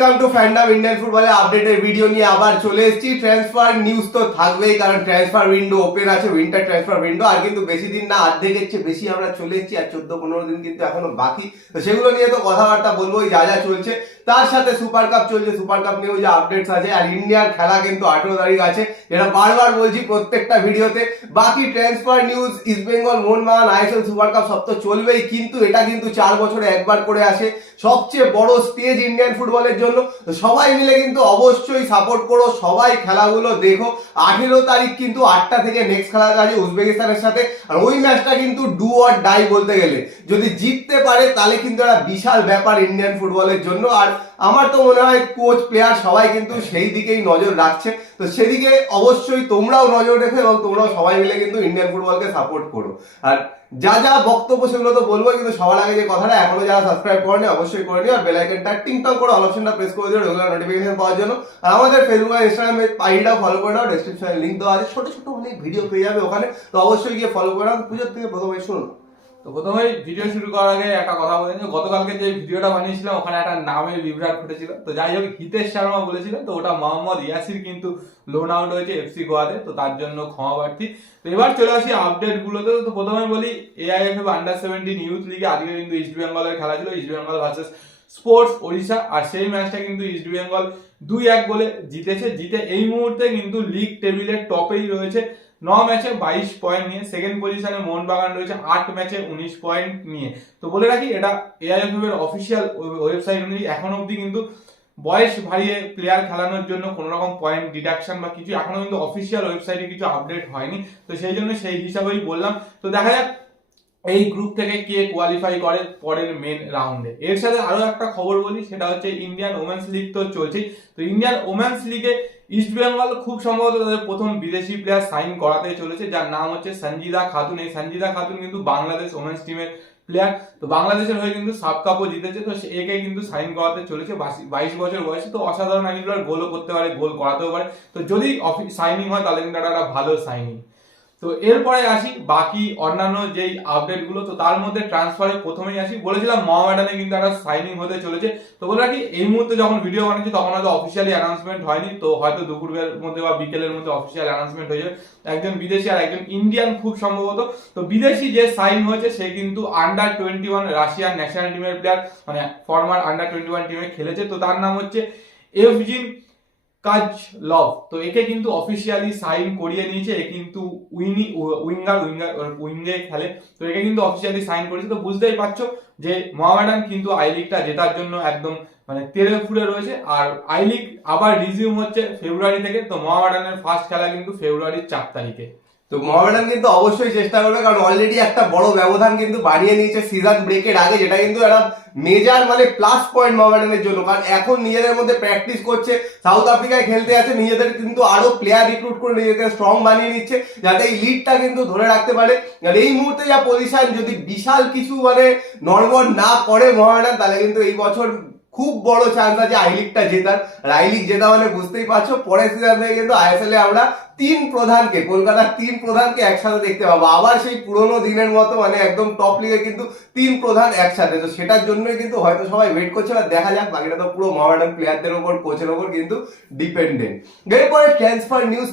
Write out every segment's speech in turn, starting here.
Welcome to fandom Indian ফুটবলের আপডেটের video নিয়ে আবার চলে এসেছি। ট্রান্সফার নিউজ তো থাকবেই, কারণ ট্রান্সফার উইন্ডো ওপেন আছে, উইন্টার ট্রান্সফার উইন্ডো। আর কিন্তু বেশি দিন না, অর্ধেকের চেয়ে বেশি আমরা চলে এসেছি, আর 14-15 দিন কিন্তু এখনো বাকি। তো সেগুলো নিয়ে তো কথাবার্তা বলবো, যা যা চলছে। তার সাথে সুপার কাপ চলছে, সুপার কাপ নিয়েও যে আপডেটস আছে, আর ইন্ডিয়ার খেলা কিন্তু 18 তারিখ আছে, যেটা বারবার বলছি প্রত্যেকটা ভিডিওতে। বাকি transfer news, east Bengal, Mohun Bagan, ISL, super cup সব তো চলবেই, কিন্তু এটা কিন্তু 4 বছরে একবার করে আসে, সবচেয়ে বড় স্টেজ ইন্ডিয়ান ফুটবলের জন্য। সবাই মিলে কিন্তু অবশ্যই সাপোর্ট করো, সবাই খেলাগুলো দেখো। 18 তারিখ কিন্তু 8টা থেকে নেক্সট খেলা আছে উজবেকিস্তানের সাথে, আর ওই ম্যাচটা কিন্তু ডু অর ডাই বলতে গেলে। যদি জিততে পারে তাহলে কিন্তু একটা বিশাল ব্যাপার ইন্ডিয়ান ফুটবলের জন্য। আর আমার তো মনে হয় কোচ, প্লেয়ার সবাই কিন্তু সেই দিকেই নজর রাখছে। তো সেদিকে অবশ্যই তোমরাও নজর রেখো এবং তোমরাও সবাই মিলে কিন্তু ইন্ডিয়ান ফুটবলকে সাপোর্ট করো। আর যা যা বক্তব্য সেগুলো তো বলবো, কিন্তু সবার আগে যে কথাটা, এখনো যারা সাবস্ক্রাইব করেনি অবশ্যই করে নিও, আর বেল আইকনটা টিং টং করে অল অপশনটা প্রেস করে দিও রেগুলার নোটিফিকেশন পাওয়ার জন্য। আর আমাদের ফেসবুক আর ইনস্টাগ্রামে আইডিটাও ফলো করে নাও, ডেসক্রিপশনে লিংক দেওয়া আছে, ছোট ছোট অনেক ভিডিও পেয়ে যাবে ওখানে। তো অবশ্যই গিয়ে ফলো করে নাও। পুজোর থেকে প্রথমে শুনুন। তো প্রথমেই ভিডিও শুরু করার আগে একটা কথা বলে নিই, গতকালকে যে ভিডিওটা বানিয়েছিলাম ওখানে একটা নামের বিভ্রাট ঘটেছিল। তো যাই হোক, হিতেশ শর্মা বলেছিলেন, তো ওটা মোহাম্মদ ইয়াসির কিন্তু লোন আউট হয়েছে এফসি গোয়াতে, তো তার জন্য ক্ষমা প্রার্থী। তো এবার চলে আসি আপডেট গুলোতে। তো প্রথমে বলি, এআইএফএফ আন্ডার-17 ইউথ লিগে আজকে কিন্তু ইস্ট বেঙ্গলের খেলা ছিল, east Bengal versus sports Odisha. আর সেই ম্যাচটা কিন্তু ইস্ট বেঙ্গল 2-1 গোলে জিতেছে। জিতে এই মুহূর্তে কিন্তু লিগ টেবিলের টপেই রয়েছে 9 ম্যাচে 22 পয়েন্ট নিয়ে। সেকেন্ড পজিশনে মোহনবাগান রয়েছে 8 ম্যাচে 19 পয়েন্ট নিয়ে। তো বলে রাখি, এটা এআইএফএফ এর অফিসিয়াল ওয়েবসাইট অনুযায়ী এখনো অবধি কিন্তু বয়স ভারিয়ে প্লেয়ার খেলানোর জন্য কোনো রকম পয়েন্ট ডিডাকশন বা কিছু এখনো কিন্তু অফিসিয়াল ওয়েবসাইটে কিছু আপডেট হয়নি। তো সেই জন্য সেই হিসাবেই বললাম। তো দেখা যাক এই গ্রুপ থেকে কে কোয়ালিফাই করে পরের মেন রাউন্ডে। এর সাথে আরো একটা খবর বলি, সেটা হচ্ছে ইন্ডিয়ান ওমেন্স লিগ তো চলছেই। তো ইন্ডিয়ান ওমেন্স লিগে ইস্ট বেঙ্গল খুব সম্ভবত তাদের প্রথম বিদেশি প্লেয়ার সাইন করাতে চলেছে, যার নাম হচ্ছে সঞ্জিদা খাতুন। এই সঞ্জিদা খাতুন কিন্তু বাংলাদেশ ওমেন্স টিমের প্লেয়ার, তো বাংলাদেশের হয়ে কিন্তু সাব কাপও জিতেছে। তো একে কিন্তু সাইন করাতে চলেছে, 22 বছর বয়সে। তো অসাধারণ একজন প্লেয়ার, গোলও করতে পারে, গোল করাতেও পারে। তো যদি সাইনিং হয় তাহলে কিন্তু একটা ভালো সাইনিং। তো এরপরে আসি বাকি অন্যান্য যেই আপডেট গুলো। তো তার মধ্যে ট্রান্সফারে প্রথমেই আসি, বলেছিলাম মোহামেডানে কিন্তু একটা সাইনিং হতে চলেছে। তো বলে রাখি, এই মুহূর্তে যখন ভিডিও বানাচ্ছি তখন হয়তো অফিসিয়ালি অ্যানাউন্সমেন্ট হয়নি, তো হয়তো দুপুরের মধ্যে বা বিকেলের মধ্যে অফিসিয়াল অ্যানাউন্সমেন্ট হয়ে যাবে। একজন বিদেশি আর একজন ইন্ডিয়ান খুব সম্ভবত। তো বিদেশি যে সাইন হয়েছে সে কিন্তু আন্ডার-21 রাশিয়ান ন্যাশনাল টিমের প্লেয়ার, মানে ফর্মার আন্ডার-21 টিমে খেলেছে। তো তার নাম হচ্ছে এভজিন কাজলভ। তো একে কিন্তু অফিসিয়ালি সাইন করিয়ে নিয়েছে। এ কিন্তু উইঙ্গে খেলে, তো একে কিন্তু অফিসিয়ালি সাইন করেছে। তো বুঝতেই পারছো যে মোহামেডান কিন্তু আই লিগটা জেতার জন্য একদম মানে তেড়ে ফুড়ে রয়েছে। আর আই লিগ আবার রিজিউম হচ্ছে ফেব্রুয়ারি থেকে। তো মোহামেডানের ফার্স্ট খেলা কিন্তু ফেব্রুয়ারির 4 তারিখে। তো মোহামেডান কিন্তু অবশ্যই চেষ্টা করবে, কারণ অলরেডি একটা বড় ব্যবধান কিন্তু বানিয়ে নিয়েছে সিজন ব্রেকের আগে, যেটা কিন্তু একটা মেজর মানে প্লাস পয়েন্ট মোহামেডানের জন্য। কারণ এখন নিজেদের মধ্যে প্র্যাকটিস করছে, সাউথ আফ্রিকায় খেলতে আছে, নিজেদের কিন্তু আরো প্লেয়ার রিক্রুট করে নিজেদের স্ট্রং বানিয়ে নিচ্ছে, যাতে এই লিডটা কিন্তু ধরে রাখতে পারে। আর এই মুহূর্তে যা পজিশন, যদি বিশাল কিছু মানে নড়বড় না করে মোহামেডান, তাহলে কিন্তু এই বছর খুব বড় চান্স আছে আই লিগটা জেতার। আর আই লিগ জেতা মানে বুঝতেই পারছো, পরের সিজন থেকে কিন্তু আইএসএল এ আমরা 3 প্রধানকে, কলকাতার 3 প্রধানকে একসাথে দেখতে পাবো। আবার সেই পুরোনো দিনের মতো, মানে একদম টপ লিগে কিন্তু 3 প্রধান একসাথে। তো সেটার জন্যই কিন্তু হয়তো সবাই ওয়েট করছে, আর দেখা যাক। বাকিটা তো পুরো মোহামেডান প্লেয়ারদের উপর, কোচের উপর কিন্তু ডিপেন্ডেন্ট। এরপরে ট্রান্সফার নিউজ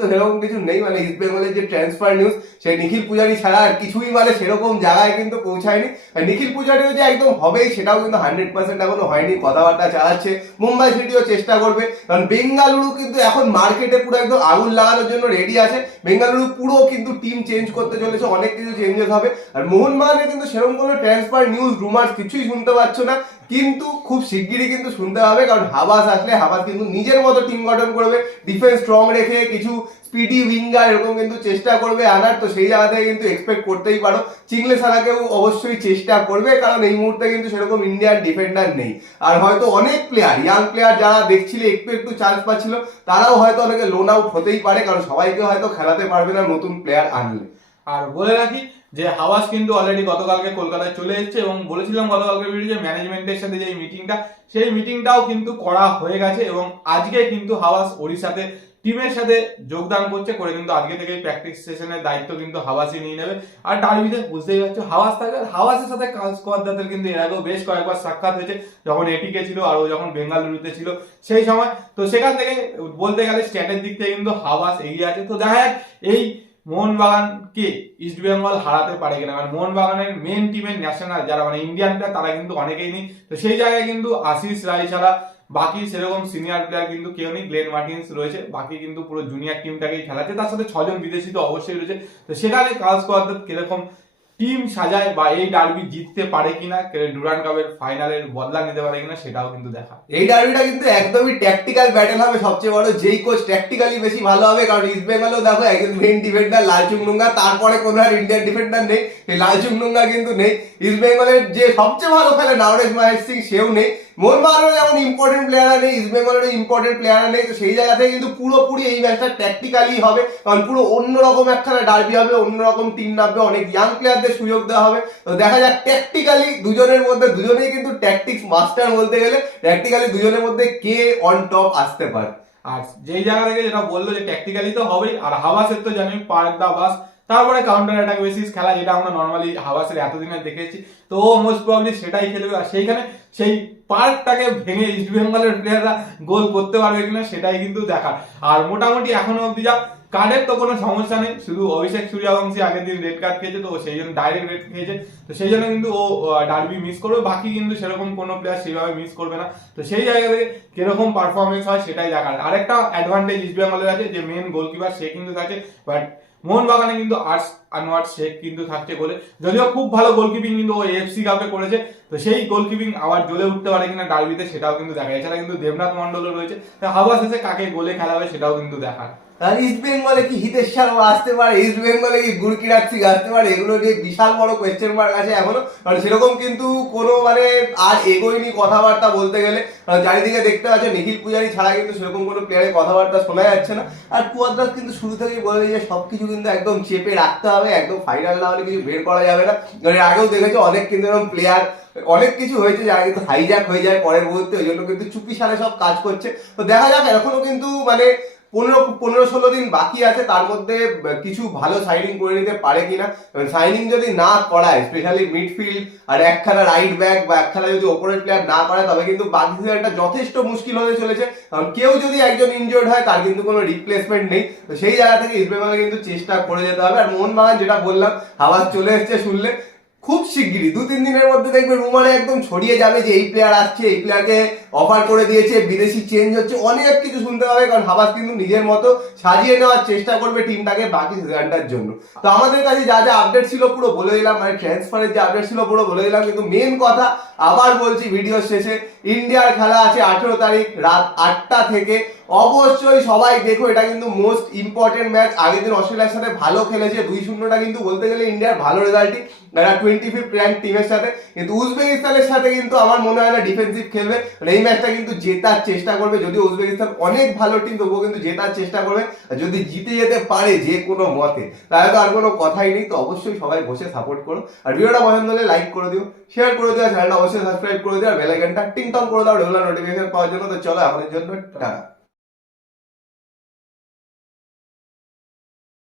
তো সেরকম কিছু নেই। মানে ইস্ট বেঙ্গলের যে ট্রান্সফার নিউজ, সেই নিখিল পূজারি ছাড়া আর কিছুই মানে সেরকম জায়গায় কিন্তু পৌঁছায়নি। আর নিখিল পূজারিও যে একদম হবেই সেটাও কিন্তু 100% এখনো হয়নি, কথাবার্তা চালাচ্ছে। মুম্বাই সিটিও চেষ্টা করবে, কারণ বেঙ্গালুরু কিন্তু এখন মার্কেটে পুরো একদম আগুন লাগানোর জন্য রেডি আছে। বেঙ্গালুরু পুরো কিন্তু টিম চেঞ্জ করতে চলেছে, অনেক কিছু চেঞ্জেস হবে। আর মোহনবাগানে কিন্তু সেরকম কোনো ট্রান্সফার নিউজ, রুমার্স কিছুই শুনতে পাচ্ছ না, কিন্তু খুব শিগগিরই কিন্তু শুনতে হবে। কারণ হাবাস আসলে, হাবাস কিন্তু নিজের মতো টিম গঠন করবে, ডিফেন্স স্ট্রং রেখে কিছু স্পিডি উইঙ্গার এরকম কিন্তু চেষ্টা করবে আনার। তো সেই জায়গা থেকে কিন্তু এক্সপেক্ট করতেই পারো। চিংলে সারাকেও অবশ্যই চেষ্টা করবে, কারণ এই মুহূর্তে কিন্তু সেরকম ইন্ডিয়ান ডিফেন্ডার নেই। আর হয়তো অনেক প্লেয়ার, ইয়াং প্লেয়ার যারা দেখছিলে একটু চান্স পাচ্ছিল, তারাও হয়তো অনেকে লোন আউট হতেই পারে, কারণ সবাইকে হয়তো খেলাতে পারবে না নতুন প্লেয়ার আনলে। আর বলে রাখি যে হাওয়াস কিন্তু অলরেডি গতকালকে কলকাতায় চলে এসেছে, এবং বলেছিলাম গতকালকে ভিডিও যে ম্যানেজমেন্টের সাথে যে মিটিংটা, সেই মিটিংটাও কিন্তু করা হয়ে গেছে। এবং আজকে কিন্তু হাওয়াস ওড়িশাতে টিমের সাথে যোগদান করছে, করে কিন্তু আজকে থেকে প্র্যাকটিস সেশনের দায়িত্ব কিন্তু হাওয়াসই নিয়ে নেবে। আর ডার্বিতে বুঝতেই পারছো হাওয়াস থাকবে, হাওয়াসের সাথে স্কোয়াডদের কিন্তু এর আগেও বেশ কয়েকবার সাক্ষাৎ হয়েছে, যখন এটিকে ছিল আর ও যখন বেঙ্গালুরুতে ছিল সেই সময়। তো সেখান থেকে বলতে গেলে স্ট্যাটের দিক থেকে কিন্তু হাওয়াস এগিয়ে আছে। তো দেখা যাক এই মোহনবাগানকে ইস্ট বেঙ্গল হারাতে পারে কিনা, কারণ মোহনবাগানের মেন টিমের ন্যাশনাল যারা মানে ইন্ডিয়ান প্লেয়ার তারা কিন্তু অনেকেই নেই। তো সেই জায়গায় কিন্তু আশিস রায় ছাড়া বাকি সেরকম সিনিয়র প্লেয়ার কিন্তু কেউ নেই। গ্লেন মার্টিন্স রয়েছে, বাকি কিন্তু পুরো জুনিয়র টিমটাকেই খেলাচ্ছে, তার সাথে 6 জন বিদেশি তো অবশ্যই রয়েছে। তো সেখানে কাজ করতে কিরকম টিম সাজায় বা এই ডার্বি জিততে পারে কিনা, ডুরান্ড কাপের ফাইনালের বদলা নিতে পারে কিনা, সেটাও কিন্তু দেখা। এই ডার্বিটা কিন্তু একদমই ট্যাকটিক্যাল ব্যাটেল হবে সবচেয়ে বড়, যেই কোচ ট্যাকটিক্যালি বেশি ভালো হবে। কারণ ইস্ট বেঙ্গলও দেখো একজন মেইন ডিফেন্ডার লালচুংনুঙ্গা, তারপরে কোনো আর ইন্ডিয়ান ডিফেন্ডার নেই, এই লালচুংনুঙ্গা কিন্তু নেই। ইস্ট বেঙ্গলের যে সবচেয়ে ভালো খেলে নওরেশ মহেশ সিং সেও নেই। মোহনবাগানের যেমন ইম্পর্টেন্ট প্লেয়ার নেই, ইস্ট বেঙ্গলের ইম্পর্টেন্ট প্লেয়ার নেই। তো সেই জায়গা থেকে কিন্তু পুরোপুরি এই ম্যাচটা ট্যাকটিক্যালি হবে, কারণ পুরো অন্যরকম একখানা ডার্বি হবে, অন্যরকম টিম নামবে, অনেক ইয়াং প্লেয়ারদের সুযোগ দেওয়া হবে। তো দেখা যাক ট্যাকটিক্যালি দুজনের মধ্যে, দুজনেই কিন্তু ট্যাকটিক্স মাস্টার বলতে গেলে, ট্যাকটিক্যালি দুজনের মধ্যে কে অন টপ আসতে পারে। আর যেই জায়গা থেকে যেটা বললো যে ট্যাকটিক্যালি তো হবেই, আর হাওয়াসের তো জানি পার্ক দা বাস, তারপরে কাউন্টার অ্যাটাক বেসিস খেলা, যেটা আমরা নর্মালি হাওয়াসের এতদিনে দেখেছি। তো ও মোস্ট প্রবাবলি সেটাই খেলবে, আর সেইখানে সেই পার্কটাকে ভেঙে ইস্ট বেঙ্গলের প্লেয়াররা গোল করতে পারবে কিনা সেটাই কিন্তু দেখার। আর মোটামুটি এখনো অব্দি যা কার্ডের তো কোনো সমস্যা নেই, শুধু অভিষেক সূর্যবংশী আগের দিন রেড কার্ড খেয়েছে, তো সেই জন্য ডাইরেক্ট রেড খেয়েছে, তো সেই জন্য কিন্তু ও ডার্বি মিস করবে। বাকি কিন্তু সেরকম কোনো প্লেয়ার সেইভাবে মিস করবে না। তো সেই জায়গা থেকে কিরকম পারফরমেন্স হয় সেটাই দেখার। আরেকটা অ্যাডভান্টেজ ইস্ট বেঙ্গলের আছে যে মেন গোলকিপার সে কিন্তু থাকে, বাট মোহনবাগানে কিন্তু আনোয়ার শেখ কিন্তু থাকছে গোলে, যদিও খুব ভালো গোলকিপিং কিন্তু ও এফসি কাপে করেছে। তো সেই গোলকিপিং আবার জ্বলে উঠতে পারে কিনা ডার্বিতে সেটাও কিন্তু দেখা। এছাড়া কিন্তু দেবনাথ মন্ডলও রয়েছে, হাওয়া শেষে কাকে গোলে খেলাবে সেটাও কিন্তু দেখার। আর ইস্ট বেঙ্গলে কি হিতেশ শর্মা আসতে পারে, ইস্ট বেঙ্গলে কি গুরকিরাত সিং আসতে পারে, এগুলো নিয়ে বিশাল বড় কোয়েশ্চেন মার্ক আছে এখনো। কারণ সেরকম কিন্তু কোনো মানে আর এগোয়নি কথাবার্তা বলতে গেলে। চারিদিকে দেখতে পাচ্ছ নিখিল পূজারি ছাড়া কিন্তু সেরকম কোনো প্লেয়ারের কথাবার্তা শোনা যাচ্ছে না। আর কুয়াদ্রাস কিন্তু শুরু থেকেই বলে যে সবকিছু কিন্তু একদম চেপে রাখতে হবে, একদম ফাইনাল না হলে কিছু বের করা যাবে না। কারণ আগেও দেখেছো অনেক কিন্তু এরকম প্লেয়ার অনেক কিছু হয়েছে যারা কিন্তু হাইজ্যাক হয়ে যায় পরের মুহূর্তে, ওই জন্য কিন্তু চুপি সারে সব কাজ করছে। তো দেখা যাক, এখনো কিন্তু মানে 15-16 দিন বাকি আছে, তার মধ্যে কিছু ভালো সাইনিং করে নিতে পারে কিনা। সাইনিং যদি না করায়, স্পেশালি মিডফিল্ড আর একখানা রাইট ব্যাক বা একখানা যদি ওপরের প্লেয়ার না করায়, তবে কিন্তু বাকি সিজনটা যথেষ্ট মুশকিল হতে চলেছে। কারণ কেউ যদি একজন ইনজোর্ড হয় তার কিন্তু কোনো রিপ্লেসমেন্ট নেই। তো সেই জায়গা থেকে ইস্ট বেঙ্গলে কিন্তু চেষ্টা করে যেতে হবে। আর মোহনবাগান যেটা বললাম, হাওয়াস চলে এসছে শুনলে, খুব শিগগিরই 2-3 দিনের মধ্যে দেখবে রুমারে একদম ছড়িয়ে যাবে যে এই প্লেয়ার আসছে, এই প্লেয়ারকে অফার করে দিয়েছে, বিদেশি চেঞ্জ হচ্ছে, অনেক কিছু শুনতে হবে। কারণ হাবাস কিন্তু নিজের মতো সাজিয়ে নেওয়ার চেষ্টা করবে টিমটাকে বাকি সিজনটার জন্য। তো আমাদের কাছে যা যা আপডেট ছিল পুরো বলে দিলাম, মানে ট্রান্সফারের যে আপডেট ছিল পুরো বলে দিলাম। কিন্তু মেন কথা আবার বলছি ভিডিও শেষে, ইন্ডিয়ার খেলা আছে 18 তারিখ রাত 8টা থেকে। অবশ্যই সবাই দেখো, এটা কিন্তু মোস্ট ইম্পর্টেন্ট ম্যাচ। আগের দিন অস্ট্রেলিয়ার সাথে ভালো খেলেছে 2-0টা, কিন্তু বলতে গেলে ইন্ডিয়ার ভালো রেজাল্টই, এরা 25th র্যাঙ্ক টিমের সাথে। কিন্তু উজবেকিস্তানের সাথে কিন্তু আমার মনে হয় না ডিফেন্সিভ খেলবে। এই ম্যাচটা কিন্তু জেতার চেষ্টা করবে, যদিও উজবেকিস্তান অনেক ভালো টিম তবুও কিন্তু জেতার চেষ্টা করবে। যদি জিতে যেতে পারে যে কোনো মতে, তাহলে তো আর কোনো কথাই নেই। তো অবশ্যই সবাই বসে সাপোর্ট করো, আর ভিডিওটা পছন্দ হলে লাইক করে দিও, শেয়ার করে দিও, চ্যানেলটা অবশ্যই সাবস্ক্রাইব করে দিও, আর বেল আইকনটা টিং টং করে দাও রেগুলার নোটিফিকেশন পাওয়ার জন্য। তো চলো আমাদের জন্য টাটা।